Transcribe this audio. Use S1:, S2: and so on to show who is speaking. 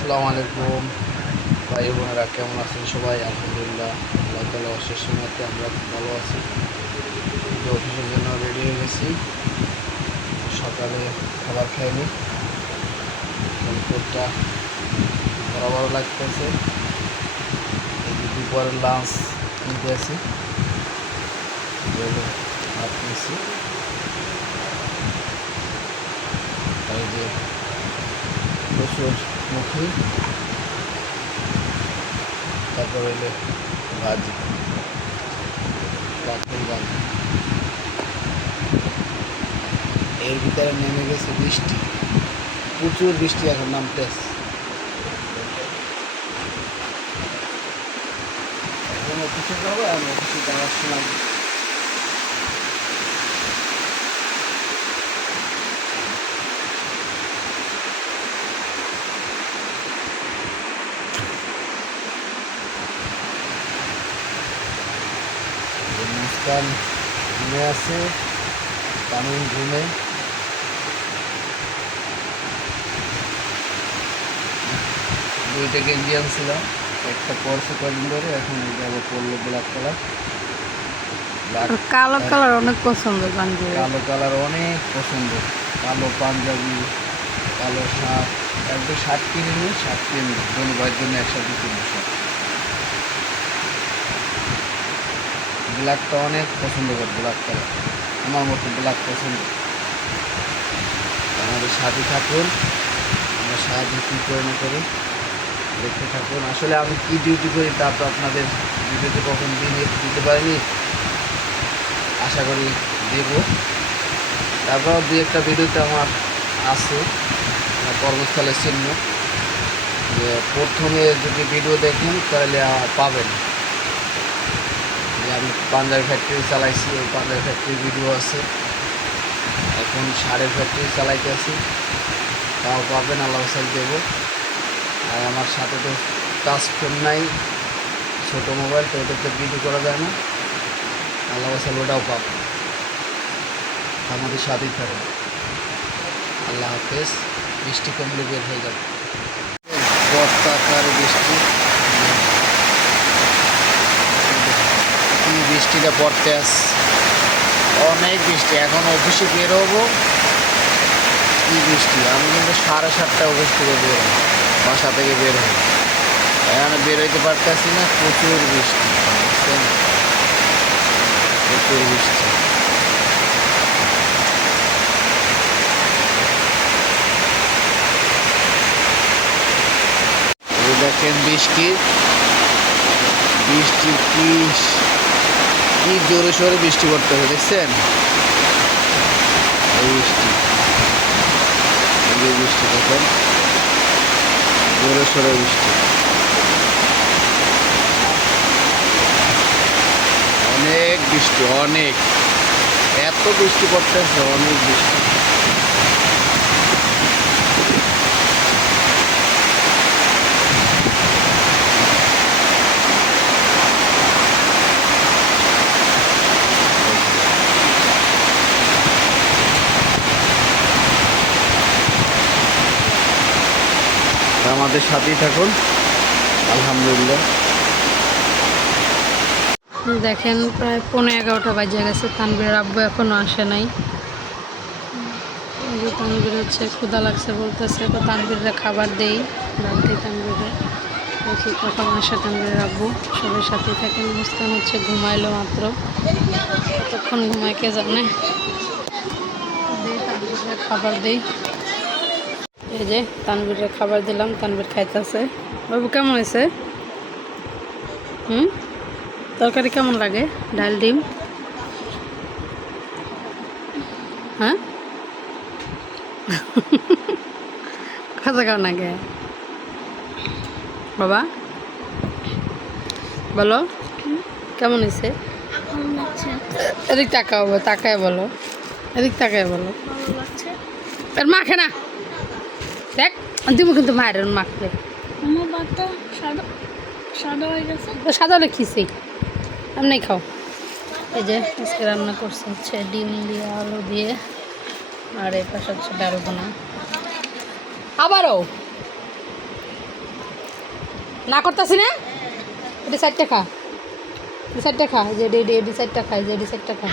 S1: আসসালামু আলাইকুম। ভাই বোনেরা, কেমন আছেন সবাই? আলহামদুলিল্লাহ, আল্লাহ তালা অশেষ সময়তে আমরা ভালো আছি। তো অফিসের জন্য রেডি হয়ে গেছি। সকালে খাবার খাইনি। পেটটা বড় বড় লাগতেছে। দুপুরের লাঞ্চ নিতে আছি ভাত নিয়েছি এই যে প্রচুর মুখী। তারপর হইলে ভাজি কাকুর ভাজি এর ভিতরে নেমে গেছে বৃষ্টি। প্রচুর বৃষ্টি এখন নামতেছে। এখন অফিসে যাব আমি অফিসে যাওয়ার সময়। মুস্কান ঘুমে আছে তামিম ঘুমে। দুইটা গেঞ্জি আনছিলাম একটা পরশু কদিন ধরে এখন আবার পরলো ব্ল্যাক কালার
S2: কালো কালার অনেক পছন্দ পাঞ্জাবি।
S1: কালো কালার অনেক পছন্দ। কালো পাঞ্জাবি কালো শার্ট একটু শার্ট কিনে নিই শার্ট কিনে নিই ভাইয়ের জন্য একসাথে কিনবো ব্ল্যাকটা অনেক পছন্দ করে ব্ল্যাক কালার আমার মতো ব্ল্যাক পছন্দ। আমাদের সাথে থাকুন। আমরা সাহায্য কী করে না করি দেখতে থাকুন। আসলে আমি কী ডিউটি করি তা তো আপনাদের ভিডিওতে কখন দিনে দিতে পারিনি। আশা করি দেব। তারপর দুই একটা ভিডিওতে আমার আছে কর্মস্থলের চিহ্ন যে প্রথমে যদি ভিডিও দেখেন তাহলে পাবেন। যে আমি পাঞ্জাবি ফ্যাক্টরি চালাইছি ওই পাঞ্জাবি ফ্যাক্টরি ভিডিও আছে। এখন সারের ফ্যাক্টরি চালাইতেছি তাও পাবেন আল্লাহ সাল দেবো। আর আমার সাথে তো টাচ ফোন নাই, ছোটো মোবাইল তো ওটাতে ভিডিও করা যায় না। আল্লাহ সাল ওটাও পাবেন আমাদের সাথেই থাকবে। আল্লাহ হাফেজ, বৃষ্টি কমলে বের হয়ে যাবে। বর্তাকার বৃষ্টি কি বৃষ্টিটা পড়তে আস। অনেক বৃষ্টি, এখন অফিসে বের হব। কি বৃষ্টি? আমি কিন্তু সাড়ে সাতটা অফিস থেকে বের বাসা থেকে বের হই এখানে বের হইতে পারতেছি না, প্রচুর বৃষ্টি, বুঝছেন? প্রচুর বৃষ্টি। দেখেন বৃষ্টি। বৃষ্টি কি কি জোরে সোরে বৃষ্টি পড়তে হবে, দেখছেন? বৃষ্টি। বৃষ্টি, দেখেন? জোরে সোরে বৃষ্টি। অনেক বৃষ্টি, অনেক। এত বৃষ্টি পড়তেছে, অনেক বৃষ্টি। আমাদের সাথেই থাকুন। আলহামদুলিল্লাহ।
S2: দেখেন, প্রায় পনেরো এগারোটা বাজে গেছে। তানবীরের আব্বু এখনও আসে নাই। তানবীর হচ্ছে ক্ষুদা লাগছে বলতেছে, তো তানবীররা খাবার দেই। রাত্রে তানবীরে দেখি কখন আসে তানবীরের আব্বু। সবার সাথেই থাকেন। মুস্কান হচ্ছে ঘুমাইলো মাত্র। কতক্ষণ ঘুমায় কে জানে? দেই খাবার দেই। এই যে তানবীরে খাবার দিলাম তানবীর খাইতেছে। বাবু কেমন হয়েছে? হুম? তরকারি কেমন লাগে? ডাল ডিম? হ্যাঁ? কথা কেমন লাগে বাবা? বলো কেমন হয়েছে? এদিক তাকাও তাকায় বলো। এদিক তাকায় বলো। এর মাখে না দেখ দিব কিন্তু মায়ের মাখলে
S3: সাদা সাদা হয়ে গেছে।
S2: সাদা লিখিছি এমনি খাও। এই যে আজকে রান্না করছে হচ্ছে ডিম দিয়ে আলু দিয়ে। আর এই পাশে হচ্ছে ডাল বোনা আবারও? না করতেছি না? এটি সাইডটা খা। সাইডটা খা। যে এডি সাইডটা খাই যে এডি সাইডটা খা।